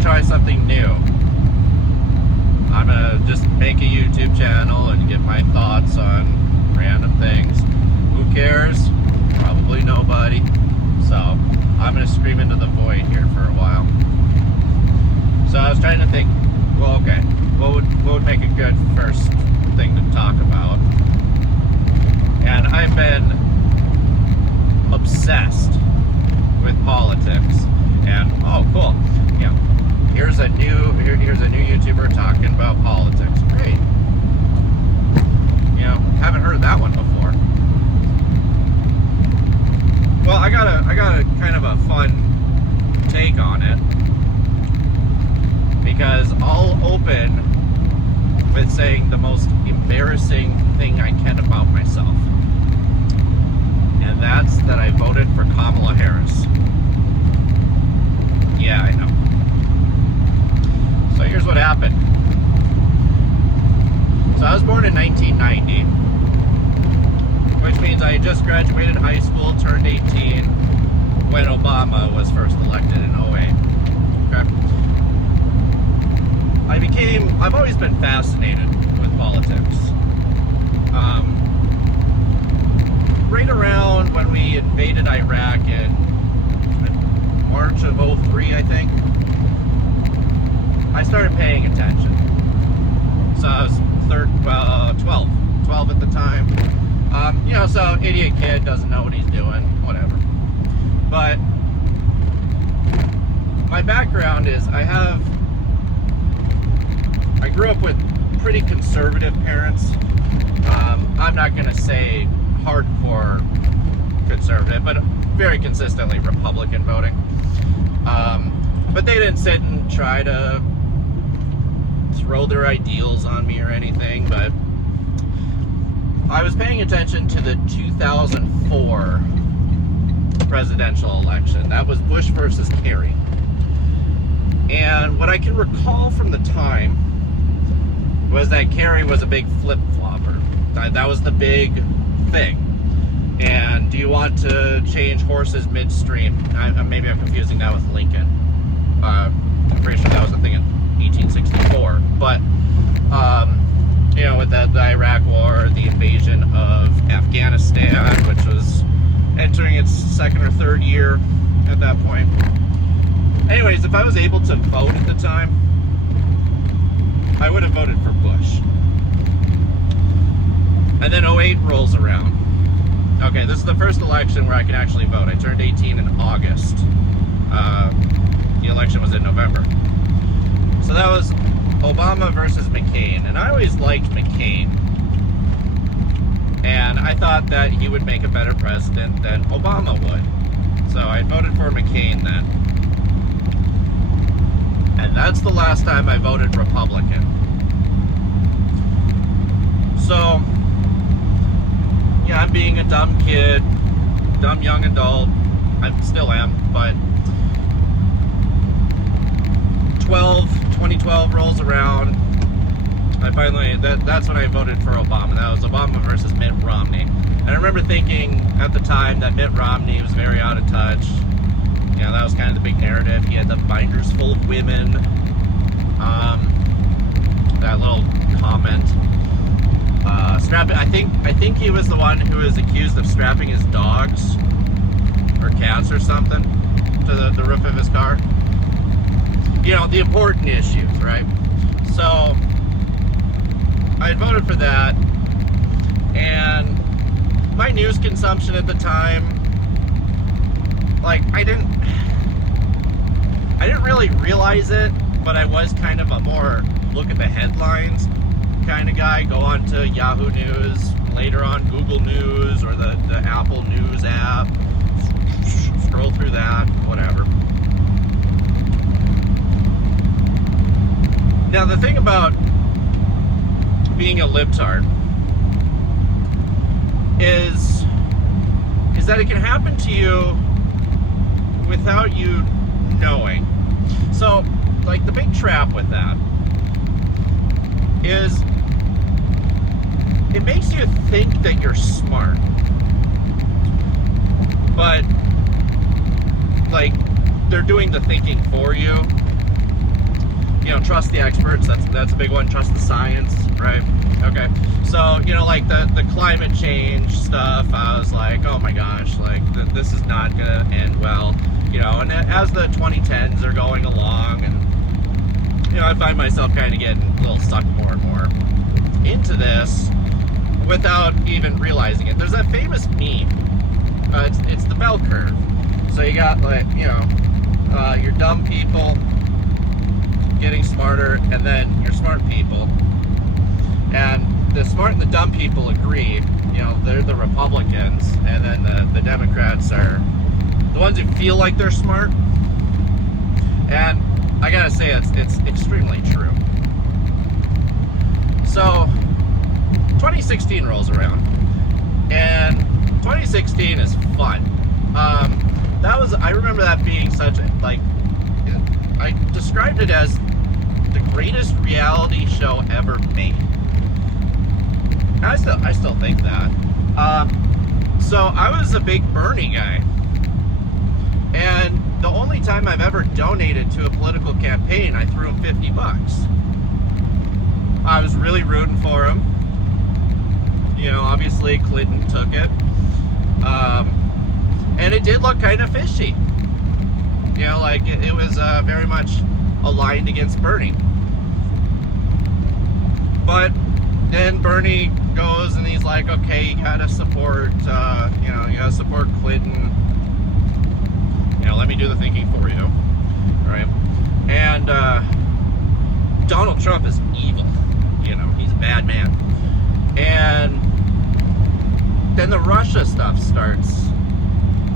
to try something new. I'm going to just make a YouTube channel and get my thoughts on random things. Who cares? Probably nobody. So I'm going to scream into the void here for a while. So I was trying to think, well, okay, what would make a good first thing to talk about? And I've been obsessed with politics. And oh, cool! Yeah, here's a new YouTuber talking about politics. Great. You know, haven't heard that one before. Well, I got a kind of a fun take on it, because I'll open with saying the most embarrassing thing I can about myself, and that's that I voted for Kamala Harris. Yeah, I know. So here's what happened. So I was born in 1990, which means I had just graduated high school, turned 18, when Obama was first elected in 08. Okay. I've always been fascinated with politics. Right around when we invaded Iraq in March of 03, I think, I started paying attention. So I was 12 at the time. You know, so idiot kid doesn't know what he's doing, whatever. But my background is I grew up with pretty conservative parents. I'm not going to say hardcore conservative, but very consistently Republican voting. But they didn't sit and try to throw their ideals on me or anything, but I was paying attention to the 2004 presidential election. That was Bush versus Kerry. And what I can recall from the time was that Kerry was a big flip-flopper. That was the big thing. And do you want to change horses midstream? Maybe I'm confusing that with Lincoln. I'm pretty sure that was the thing in 1864. But, you know, with the Iraq War, the invasion of Afghanistan, which was entering its second or third year at that point. Anyways, if I was able to vote at the time, I would have voted for Bush. And then 08 rolls around. Okay, this is the first election where I can actually vote. I turned 18 in August. The election was in November. So that was Obama versus McCain. And I always liked McCain. And I thought that he would make a better president than Obama would. So I voted for McCain then. And that's the last time I voted Republican. So, yeah, I'm being a dumb kid, dumb young adult. I still am, but 2012 rolls around. That's when I voted for Obama. That was Obama versus Mitt Romney. And I remember thinking at the time that Mitt Romney was very out of touch. You know, that was kind of the big narrative. He had the binders full of women. That little comment. I think he was the one who was accused of strapping his dogs or cats or something to the roof of his car. You know, the important issues, right? So I had voted for that, and my news consumption at the time, like, I didn't really realize it, but I was kind of a more look at the headlines kind of guy. Go on to Yahoo News, later on Google News or the Apple News app, scroll through that, whatever. Now the thing about being a libtard is that it can happen to you without you knowing. So, like, the big trap with that is it makes you think that you're smart, but like they're doing the thinking for you, trust the experts. That's a big one. Trust the science, right? Okay. So, like the climate change stuff, I was like, oh my gosh, like this is not gonna end well. And as the 2010s are going along, and I find myself kind of getting a little sucked more and more into this without even realizing it. There's that famous meme. It's the bell curve. So you got your dumb people getting smarter, and then your smart people. And the smart and the dumb people agree. They're the Republicans, and then the Democrats are the ones who feel like they're smart. And I gotta say, it's extremely true. So 2016 rolls around, and 2016 is fun. I remember that being such a, I described it as the greatest reality show ever made. And I still think that. So I was a big Bernie guy, and the only time I've ever donated to a political campaign, I threw him $50. I was really rooting for him. Obviously Clinton took it. And it did look kind of fishy. It was very much aligned against Bernie. But then Bernie goes and he's like, okay, you gotta support, you gotta support Clinton. Let me do the thinking for you. All right. And Donald Trump is evil. He's a bad man. And then the Russia stuff starts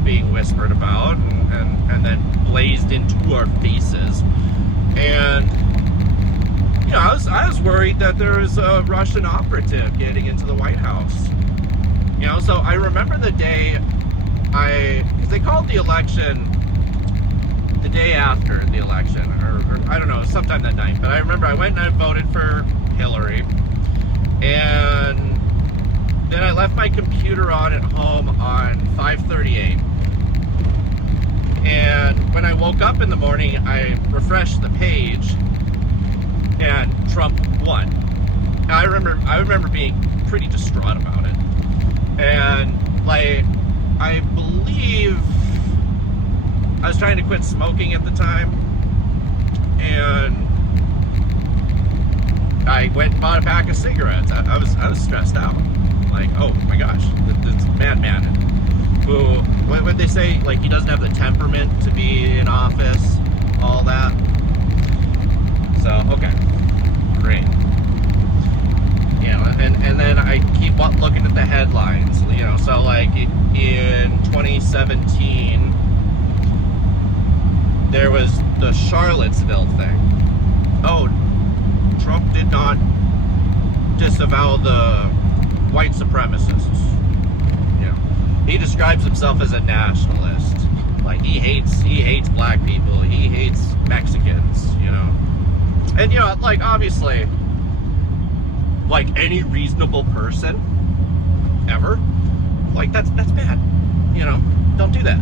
being whispered about and then blazed into our faces. And I was worried that there was a Russian operative getting into the White House. So I remember the day because they called the election the day after the election, or I don't know, sometime that night. But I remember I went and I voted for Hillary, and then I left my computer on at home on 5:38. And when I woke up in the morning, I refreshed the page, and Trump won. And I remember being pretty distraught about it. And I believe I was trying to quit smoking at the time, and I went and bought a pack of cigarettes. I was stressed out. Like, oh my gosh, this madman. Who, what would they say? Like, he doesn't have the temperament to be in office, all that. So, okay, great. And then I keep looking at the headlines. So like in 2017, there was the Charlottesville thing. Oh, Trump did not disavow the white supremacists. He describes himself as a nationalist. Like he hates black people. He hates Mexicans. And obviously, like any reasonable person ever, that's bad. Don't do that.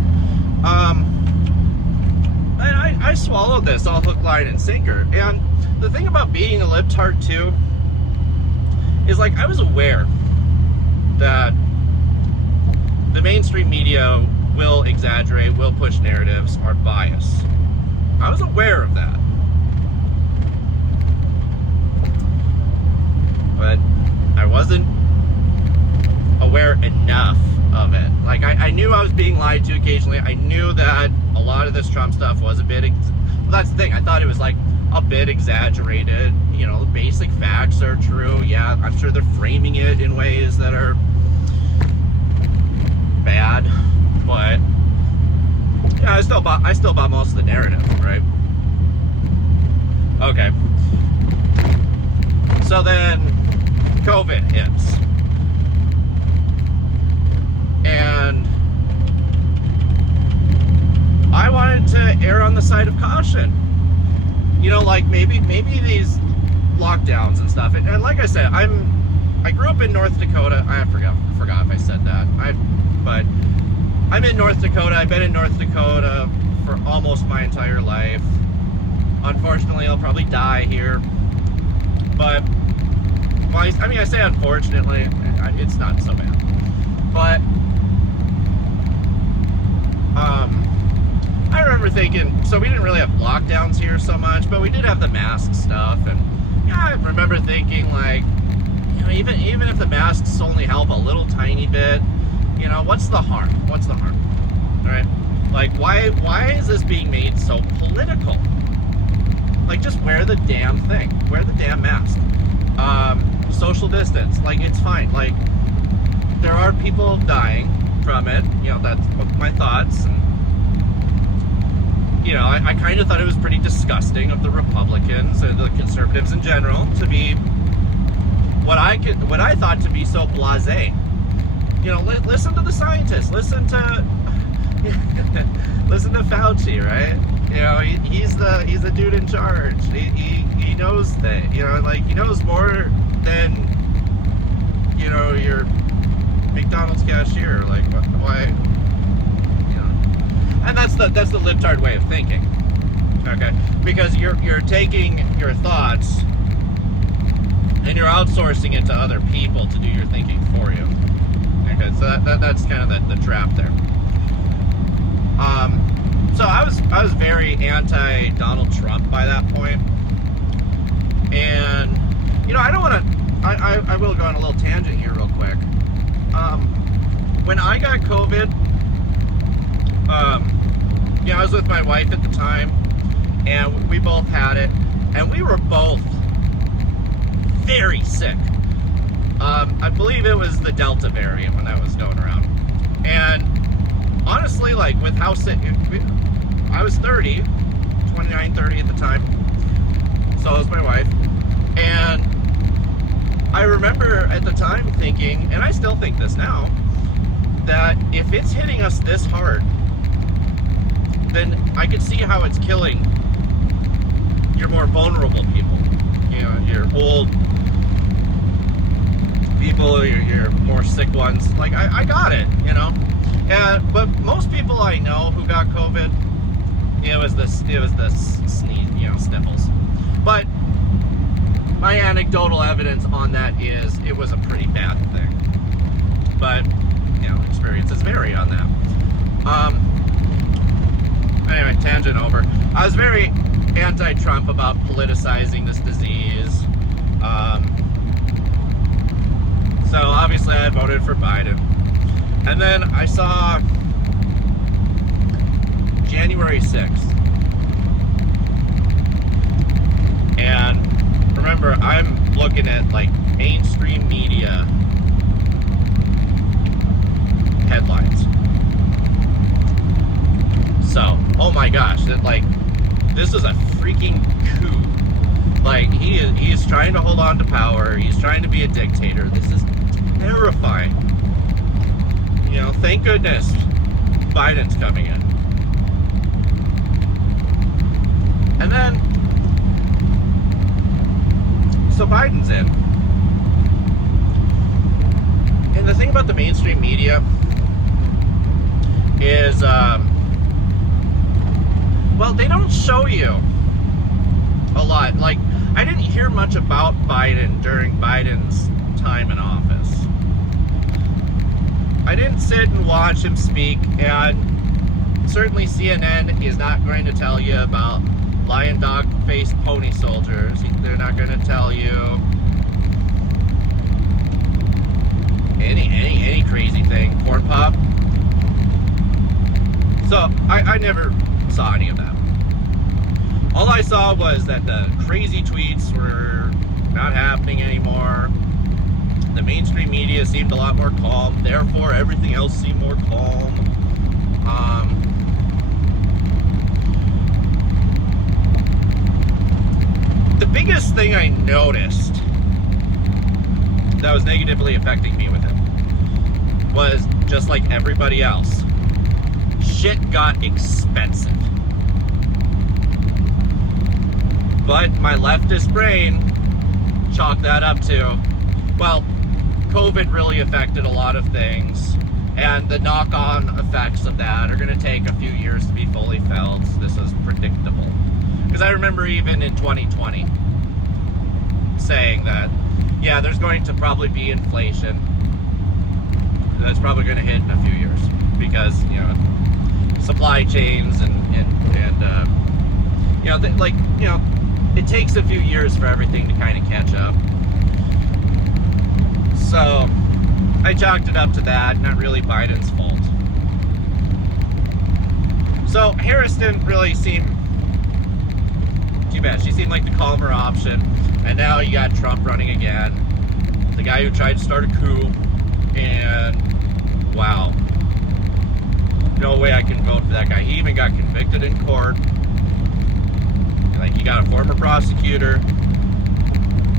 And I swallowed this all hook, line, and sinker. And the thing about being a libtard too is I was aware that the mainstream media will exaggerate, will push narratives, are biased. I was aware of that. But I wasn't aware enough of it. I knew I was being lied to occasionally. I knew that a lot of this Trump stuff was a bit, that's the thing, I thought it was a bit exaggerated. The basic facts are true. Yeah, I'm sure they're framing it in ways that are bad, but yeah, I still bought most of the narrative, right? Okay. So then COVID hits, and I wanted to err on the side of caution. Maybe these lockdowns and stuff. And like I said, I grew up in North Dakota. I forgot if I said that. But I'm in North Dakota. I've been in North Dakota for almost my entire life. Unfortunately, I'll probably die here. But, well, I mean, I say unfortunately, it's not so bad. But, I remember thinking, so we didn't really have lockdowns here so much, but we did have the mask stuff, and yeah, I remember thinking, like, you know, even if the masks only help a little tiny bit, you know, what's the harm? What's the harm? Right? Like, why is this being made so political? Like, just wear the damn thing. Wear the damn mask. Social distance. Like, it's fine. Like, there are people dying from it. You know, that's my thoughts. And, you know, I kind of thought it was pretty disgusting of the Republicans or the conservatives in general to be what I thought to be so blasé. You know, listen to the scientists. Listen to listen to Fauci, right? You know, he's the dude in charge. He knows that. You know, like, he knows more than, you know, your McDonald's cashier. Like, why? You know, and that's the libtard way of thinking. Okay, because you're taking your thoughts and you're outsourcing it to other people to do your thinking for you. Okay, so that's kind of the trap there. So I was very anti Donald Trump by that point, and you know, I don't want to. I will go on a little tangent here real quick. When I got COVID, yeah, I was with my wife at the time, and we both had it, and we were both very sick. I believe it was the Delta variant when that was going around. And honestly, like, with how sick, I was 30, 29, 30 at the time. So was my wife. And I remember at the time thinking, and I still think this now, that if it's hitting us this hard, then I could see how it's killing your more vulnerable people. You know, your old people, your more sick ones. Like, I got it, you know. But most people I know who got COVID, it was the sneeze, you know, sniffles. But my anecdotal evidence on that is it was a pretty bad thing. But, you know, experiences vary on that. Anyway, tangent over. I was very anti-Trump about politicizing this disease. So obviously I voted for Biden. And then I saw January 6th. And remember, I'm looking at, like, mainstream media headlines. So, oh my gosh, this is a freaking coup. Like, he is trying to hold on to power. He's trying to be a dictator. This is terrifying. You know, thank goodness Biden's coming in. And then, so Biden's in. And the thing about the mainstream media is, well, they don't show you a lot. Like, I didn't hear much about Biden during Biden's time in office. I didn't sit and watch him speak, and certainly CNN is not going to tell you about lion dog-faced pony soldiers. They're not going to tell you any crazy thing. Corn pop. So I never saw any of that. All I saw was that the crazy tweets were not happening anymore. The mainstream media seemed a lot more calm, therefore everything else seemed more calm. The biggest thing I noticed that was negatively affecting me with it was, just like everybody else, shit got expensive. But my leftist brain chalked that up to, well, COVID really affected a lot of things, and the knock-on effects of that are going to take a few years to be fully felt. This is predictable. Because I remember even in 2020 saying that, yeah, there's going to probably be inflation. That's probably going to hit in a few years because, you know, supply chains and you know, like, you know, it takes a few years for everything to kind of catch up. So I chalked it up to that, not really Biden's fault. So Harris didn't really seem too bad. She seemed like the calmer option. And now you got Trump running again. The guy who tried to start a coup. And wow. No way I can vote for that guy. He even got convicted in court. Like, you got a former prosecutor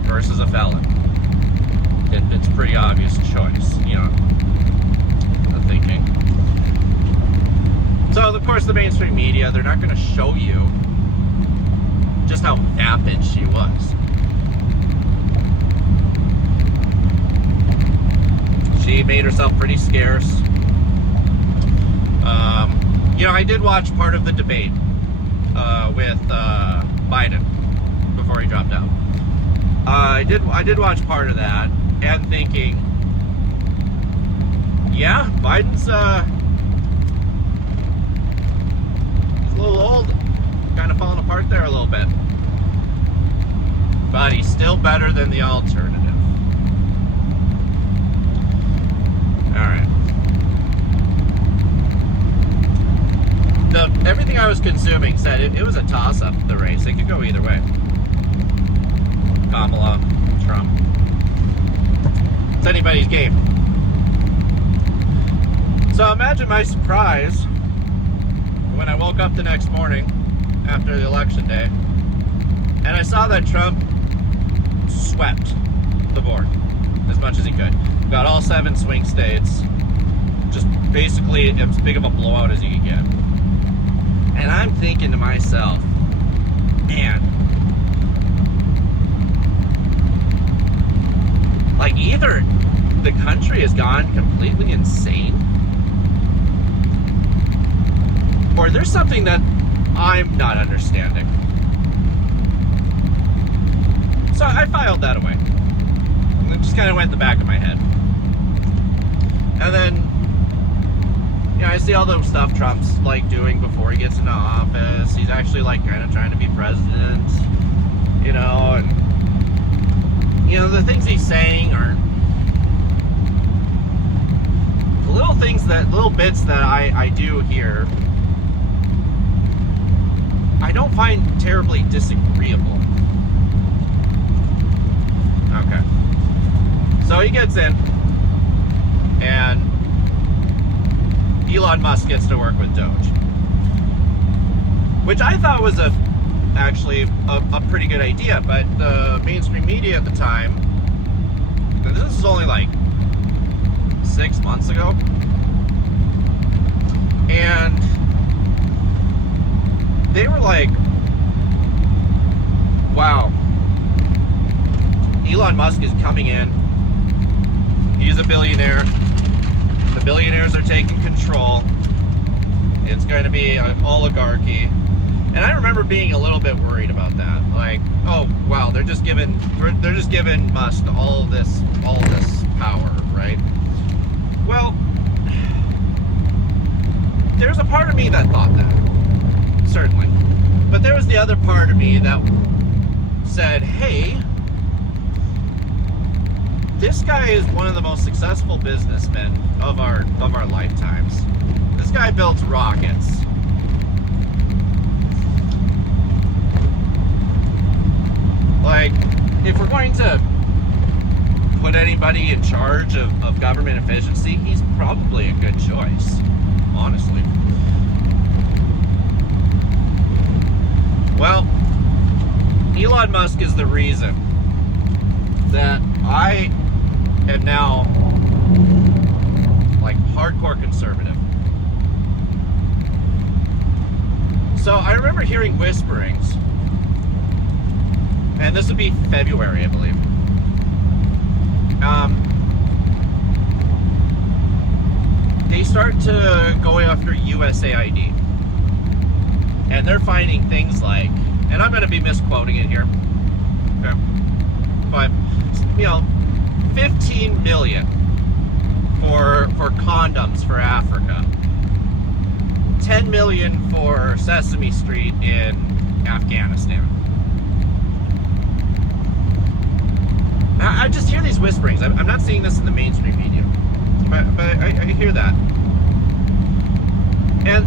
versus a felon. It's a pretty obvious choice, you know, the thinking. So, of course, the mainstream media, they're not going to show you just how vapid she was. She made herself pretty scarce. You know, I did watch part of the debate with Biden before he dropped out. I did watch part of that and thinking, yeah, Biden's he's a little old, kind of falling apart there a little bit, but he's still better than the alternative. All right. Everything I was consuming said it was a toss-up, the race. It could go either way. Kamala, Trump. It's anybody's game. So imagine my surprise when I woke up the next morning after the election day and I saw that Trump swept the board as much as he could. Got all 7 swing states. Just basically as big of a blowout as you could get. And I'm thinking to myself, man, like, either the country has gone completely insane, or there's something that I'm not understanding. So I filed that away. And it just kind of went in the back of my head. And then, you know, I see all the stuff Trump's like doing before he gets into office. He's actually like kind of trying to be president, you know, and you know, the things he's saying are the little things that, little bits that I do hear, I don't find terribly disagreeable. Okay. So he gets in, and Elon Musk gets to work with Doge, which I thought was actually a pretty good idea, but the mainstream media at the time, and this is only like 6 months ago, and they were like, wow, Elon Musk is coming in, he's a billionaire, the billionaires are taking control, it's going to be an oligarchy. And I remember being a little bit worried about that. Like, oh wow, they're just giving Musk all this power, right? Well, there's a part of me that thought that, certainly. But there was the other part of me that said, hey, this guy is one of the most successful businessmen of our lifetimes. This guy builds rockets. Like, if we're going to put anybody in charge of government efficiency, he's probably a good choice, honestly. Well, Elon Musk is the reason that I am now like hardcore conservative. So I remember hearing whisperings, and this would be February, I believe. They start to go after USAID, and they're finding things like and I'm going to be misquoting it here, okay, but 15 million for condoms for Africa, 10 million for Sesame Street in Afghanistan. I just hear these whisperings. I'm not seeing this in the mainstream media, but I hear that. And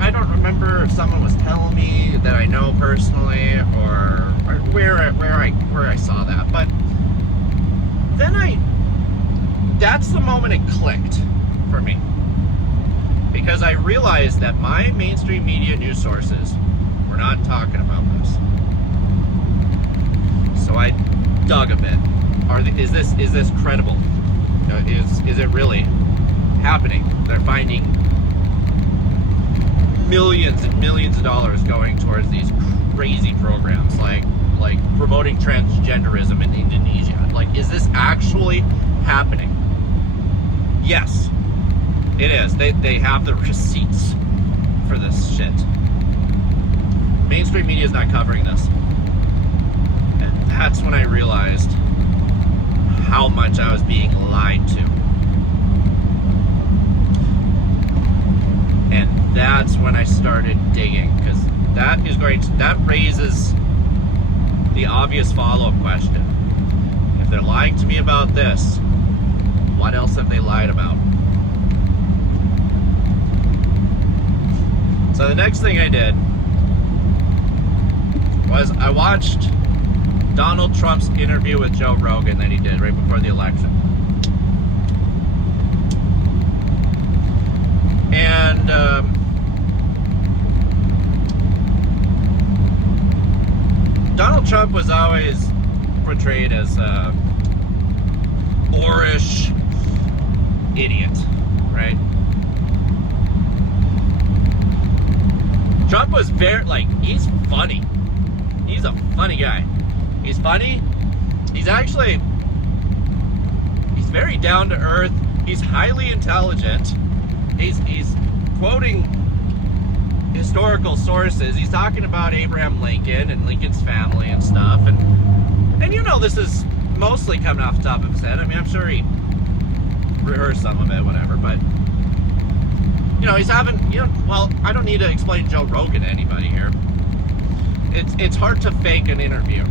I don't remember if someone was telling me that I know personally or where I saw that. But then that's the moment it clicked for me, because I realized that my mainstream media news sources were not talking about this. So I dug a bit. Is this credible? Is it really happening? They're finding millions and millions of dollars going towards these crazy programs like promoting transgenderism in Indonesia. Like, is this actually happening? Yes, it is. They have the receipts for this shit. Mainstream media is not covering this. And that's when I realized how much I was being lied to. And that's when I started digging, because that raises the obvious follow-up question. If they're lying to me about this, what else have they lied about? So the next thing I did was I watched Donald Trump's interview with Joe Rogan that he did right before the election. And Donald Trump was always portrayed as a boorish idiot, right? Trump was he's funny. He's a funny guy. He's funny. He's very down to earth. He's highly intelligent. He's quoting historical sources. He's talking about Abraham Lincoln and Lincoln's family and stuff. And this is mostly coming off the top of his head. I mean, I'm sure he rehearsed some of it, whatever. But, he's having, well, I don't need to explain Joe Rogan to anybody here. It's hard to fake an interview.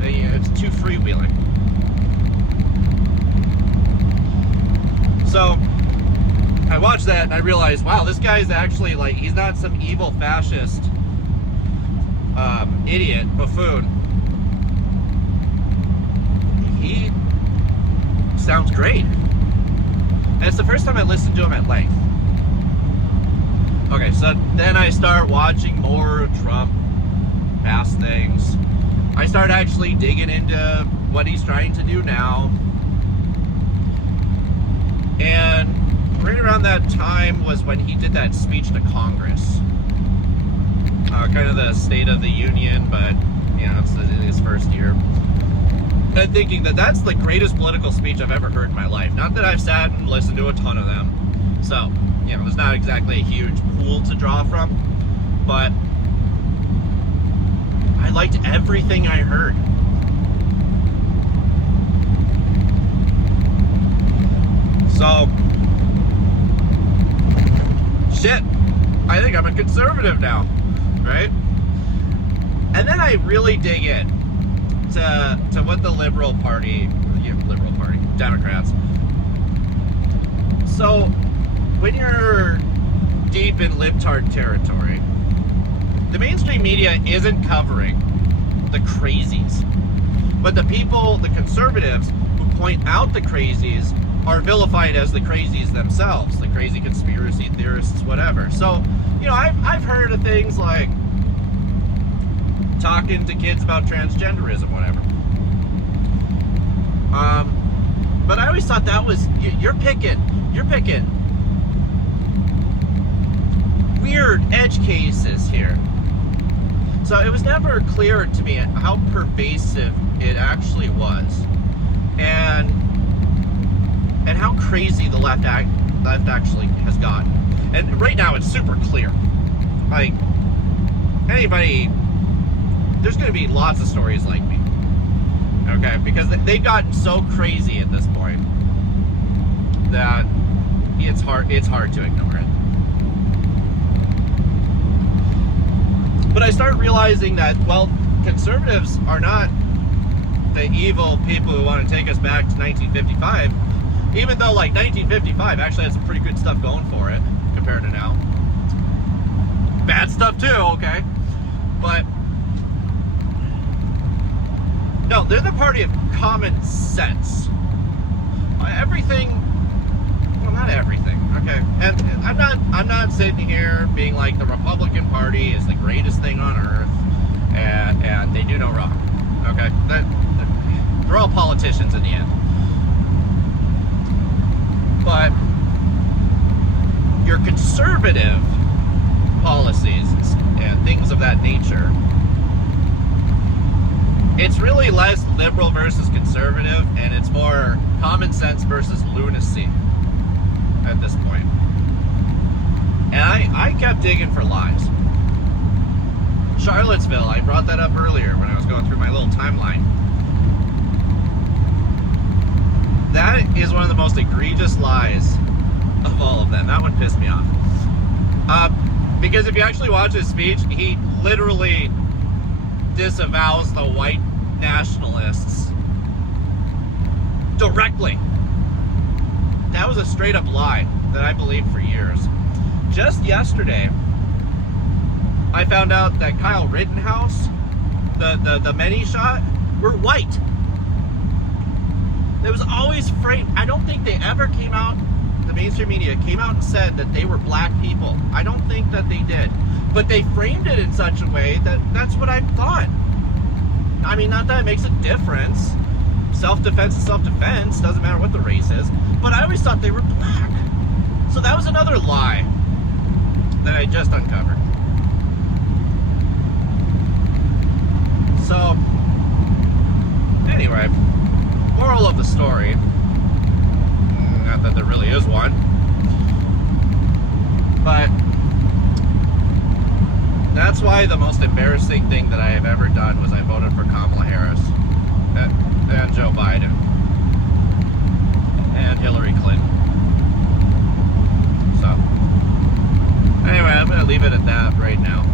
It's too freewheeling. So I watched that and I realized, wow, this guy's actually he's not some evil fascist idiot, buffoon. He sounds great. And it's the first time I listened to him at length. Okay, so then I start watching more Trump past things. I start actually digging into what he's trying to do now. And right around that time was when he did that speech to Congress. Kind of the State of the Union, but, it's his first year. And thinking that that's the greatest political speech I've ever heard in my life. Not that I've sat and listened to a ton of them. So, there's not exactly a huge pool to draw from. But I liked everything I heard. So, shit, I think I'm a conservative now, right? And then I really dig in to what the Liberal Party, Democrats. So, when you're deep in libtard territory, the mainstream media isn't covering the crazies. But the people, the conservatives, who point out the crazies are vilified as the crazies themselves, the crazy conspiracy theorists, whatever. So, I've heard of things like talking to kids about transgenderism, whatever. But I always thought that was, you're picking weird edge cases here. So it was never clear to me how pervasive it actually was, and how crazy the left actually has gotten. And right now it's super clear. Like, anybody there's going to be lots of stories like me. Okay, because they've gotten so crazy at this point that it's hard to ignore it. But I start realizing that, well, conservatives are not the evil people who want to take us back to 1955, even though, like, 1955 actually had some pretty good stuff going for it compared to now. Bad stuff too, okay? But no, they're the party of common sense. Everything, well, not everything, okay? And I'm not sitting here being like the Republican Party is the greatest thing on earth, and they do no wrong, okay? They're all politicians in the end. But your conservative policies and things of that nature, it's really less liberal versus conservative, and it's more common sense versus lunacy at this point. And I kept digging for lies. Charlottesville, I brought that up earlier when I was going through my little timeline. That is one of the most egregious lies of all of them. That one pissed me off. Because if you actually watch his speech, he literally disavows the white nationalists directly. That was a straight up lie that I believed for years. Just yesterday, I found out that Kyle Rittenhouse, the men he shot, were white. It was always framed. I don't think they ever came out, the mainstream media came out and said that they were black people. I don't think that they did. But they framed it in such a way that that's what I thought. I mean, not that it makes a difference. Self-defense is self-defense. Doesn't matter what the race is. But I always thought they were black. So that was another lie that I just uncovered. So, anyway, moral of the story, not that there really is one, but that's why the most embarrassing thing that I have ever done was I voted for Kamala Harris and Joe Biden and Hillary Clinton. So, anyway, I'm going to leave it at that right now.